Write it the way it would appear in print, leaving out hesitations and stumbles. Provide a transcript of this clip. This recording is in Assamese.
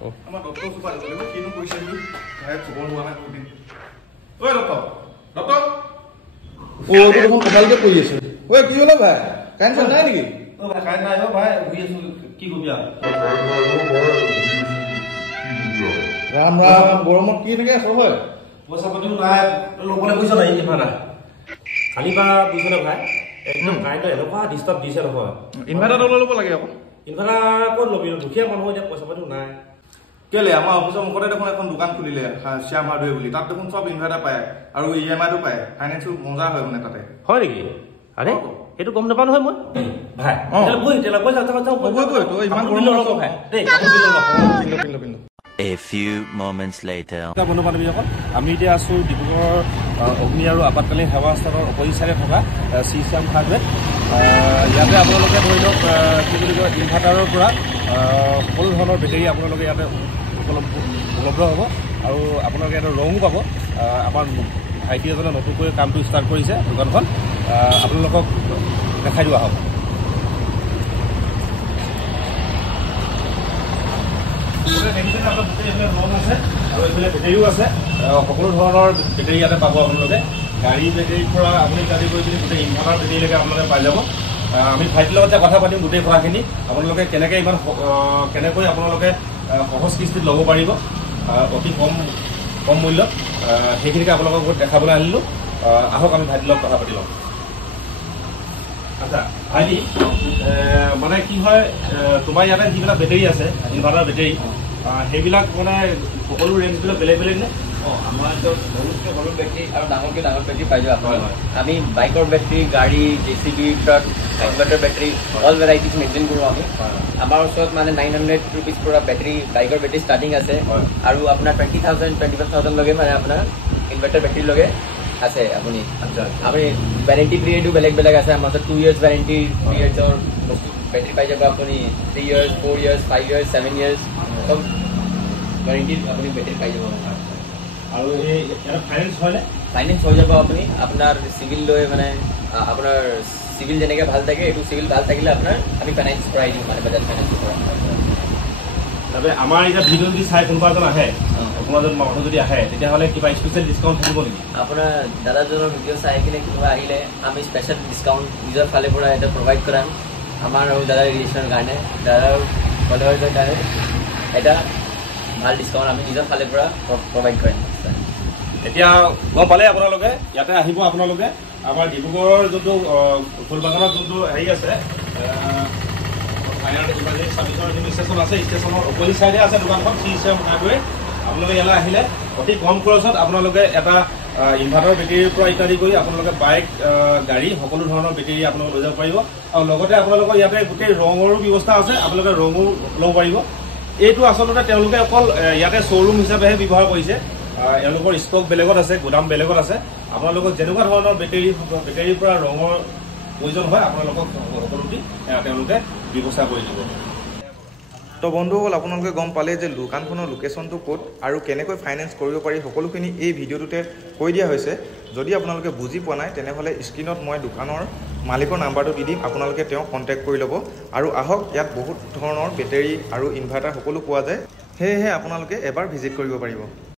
আমাৰ ডক্টৰ চুপাৰ লাগিব কিনো কৈছে নি ভাই খবৰ হোৱা নাই বহুত দিন ঐ ডক্টৰ ও তো দেখোন কঁঠালকে পৰি আছে ঐ কি হলো ভাই কাৰেণ্ট চল নাই নেকি ও ভাই কাৰেণ্ট নাই ভাই শুই আছো কি কবি ৰাম ৰাম গৰমত কি এনেকে আছ হয় পইচা পাতিও নাই ল'বলৈ পইচা নাই ইফালে কালি বা বুজিছ নে ভাই একদম কাৰেণ্টটো এনেকুৱা ডিষ্টাৰ্ব দিছে নহয় ইনভাৰ্টাৰ ল'ব লাগে আকৌ ইনভাৰ্টাৰ ক'ত ল'বি দুখীয়া মানুহ এতিয়া পইচা পাতিও নাই কেলে আমাৰ অফিচৰ মুখতে দেখোন এখন দোকান খুলিলে শ্যাম হাৰ্ডৱেৰ বুলি তাত দেখোন চব ইনভাৰ্টাৰ পায় আৰু EMI-টো পায় ফাইনেন্সো মজা হয় মানে তাতে হয় নেকি আৰে সেইটো গম নাপাওঁ নহয় মই ভাই বৈ তই ইমান গৰম ভাই পিন্ধ A few moments later. বন্ধু বান্ধৱীসকল আমি এতিয়া আছোঁ ডিব্ৰুগড়ৰ অগ্নি আৰু আপাতকালীন সেৱা স্থানৰ অপজিট চাইডে থকা শ্যাম হাৰ্ডৱেৰ ইয়াতে আপোনালোকে ধৰি লওক কি বুলি কয় ইনভাৰ্টাৰৰ পৰা সকলো ধৰণৰ বেটেৰী আপোনালোকে ইয়াতে উপলব্ধ হ'ব আৰু আপোনালোকে ইয়াতে ৰঙো পাব আমাৰ ভাইটি এজনে নতুনকৈ কামটো ষ্টাৰ্ট কৰিছে দোকানখন আপোনালোকক দেখাই দিয়া হ'ব ৰং আছে আৰু এইফালে বেটেৰীও আছে সকলো ধৰণৰ বেটেৰী ইয়াতে পাব আপোনালোকে গাড়ী বেটেৰীৰ পৰা আপুনি গাড়ী কৰি পিনি গোটেই ইনভাৰ্টাৰ বেটেৰীলৈকে আপোনালোকে পাই যাব আমি ভাইটিৰ লগত কথা পাতিম গোটেই কথাখিনি আপোনালোকে কেনেকৈ আপোনালোকে সহজ কিস্তিত ল'ব পাৰিব অতি কম মূল্যত সেইখিনিকে আপোনালোকক দেখাবলৈ আনিলোঁ আহক আমি ভাইটিৰ লগত কথা পাতি ল'ম আচ্ছা ভাইটি মানে কি হয় তোমাৰ ইয়াতে যিবিলাক বেটেৰী আছে ইনভাৰ্টাৰ বেটেৰী সেইবিলাক মানে সকলো ৰেঞ্জবিলাক বেলেগ বেলেগ নে আমাৰ সৰুতকৈ সৰু বেটাৰী আৰু ডাঙৰকৈ ডাঙৰ বেটাৰী পাই যাব আমি বাইকৰ বেটাৰী গাড়ী JCB truck inverter battery all varieties maintain কৰোঁ আমি আমাৰ ওচৰত মানে 900 रुपीज পৰা বেটাৰী বাইকৰ বেটাৰী ষ্টাৰ্টিং আছে আৰু আপোনাৰ 20,000 25,000 লগে মানে আপোনাৰ ইনভাৰ্টাৰ বেটাৰী লগে আছে আপুনি ৱাৰেণ্টি পিৰিয়ডো বেলেগ বেলেগ আছে আমাৰ ওচৰত 2 years ৱাৰেণ্টি পিৰিয়ডৰ বেটাৰী পাই যাব আপুনি 3 years 4 years 5 years 7 years সব ৱাৰেণ্টি আপুনি বেটাৰী পাই যাব আৰু এই ফাইনেন্স হয়নে ফাইনেন্স হৈ যাব আপুনি আপোনাৰ চিভিল লৈ মানে আপোনাৰ চিভিল যেনেকৈ ভাল থাকে এইটো চিভিল ভাল থাকিলে আপোনাৰ আমি ফাইনেন্স কৰাই দিম মানে বাজাজ ফাইনেন্স কৰাই তাৰপৰা আমাৰ এতিয়া ভিডিঅ' যদি চাই কোনোবা এজন আহে কোনোবা এজন মানুহ যদি আহে তেতিয়াহ'লে কিবা স্পেচিয়েল ডিছকাউণ্ট থাকিব নেকি আপোনাৰ দাদাজনৰ ভিডিঅ' চাই কিনে কোনোবা আহিলে আমি স্পেচিয়েল ডিছকাউণ্ট নিজৰ ফালে পৰা এটা প্ৰভাইড কৰাম আমাৰ আৰু দাদাৰ ৰিলেশ্যনৰ কাৰণে দাদাৰ ফলোৱাৰ্ছৰ কাৰণে এটা ভাল ডিছকাউণ্ট আমি নিজৰ ফালে পৰা প্ৰভাইড কৰিম এতিয়া গম পালে আপোনালোকে ইয়াতে আহিব আপোনালোকে আমাৰ ডিব্ৰুগড়ৰ যোনটো ফুলবাগানত যোনটো হেৰি আছে ছাব্বিছৰ যোনটো ষ্টেচন আছে ষ্টেচনৰ অপজিট চাইডে আছে দোকানখন শ্যাম হাৰ্ডৱেৰ আপোনালোকে ইয়ালৈ আহিলে অতি কম খৰচত আপোনালোকে এটা ইনভাৰ্টাৰ বেটেৰীৰ পৰা ইত্যাদি কৰি আপোনালোকে বাইক গাড়ী সকলো ধৰণৰ বেটেৰী আপোনালোকে লৈ যাব পাৰিব আৰু লগতে আপোনালোকৰ ইয়াতে গোটেই ৰঙৰো ব্যৱস্থা আছে আপোনালোকে ৰঙো ল'ব পাৰিব এইটো আচলতে তেওঁলোকে অকল ইয়াতে শ্ব'ৰুম হিচাপেহে ব্যৱহাৰ কৰিছে এওঁলোকৰ ষ্টক বেলেগত আছে গোদাম বেলেগত আছে আপোনালোকক যেনেকুৱা ধৰণৰ বেটেৰীৰ পৰা ৰঙৰ প্ৰয়োজন হয় আপোনালোকক সকলোটি তেওঁলোকে ব্যৱস্থা কৰি দিব তো বন্ধুসকল আপোনালোকে গম পালে যে দোকানখনৰ লোকেশ্যনটো ক'ত আৰু কেনেকৈ ফাইনেন্স কৰিব পাৰি সকলোখিনি এই ভিডিঅ'টোতে কৈ দিয়া হৈছে যদি আপোনালোকে বুজি পোৱা নাই তেনেহ'লে স্ক্ৰীণত মই দোকানৰ মালিকৰ নাম্বাৰটো দি দিম আপোনালোকে তেওঁক কণ্টেক্ট কৰি ল'ব আৰু আহক ইয়াত বহুত ধৰণৰ বেটেৰী আৰু ইনভাৰ্টাৰ সকলো পোৱা যায় সেয়েহে আপোনালোকে এবাৰ ভিজিট কৰিব পাৰিব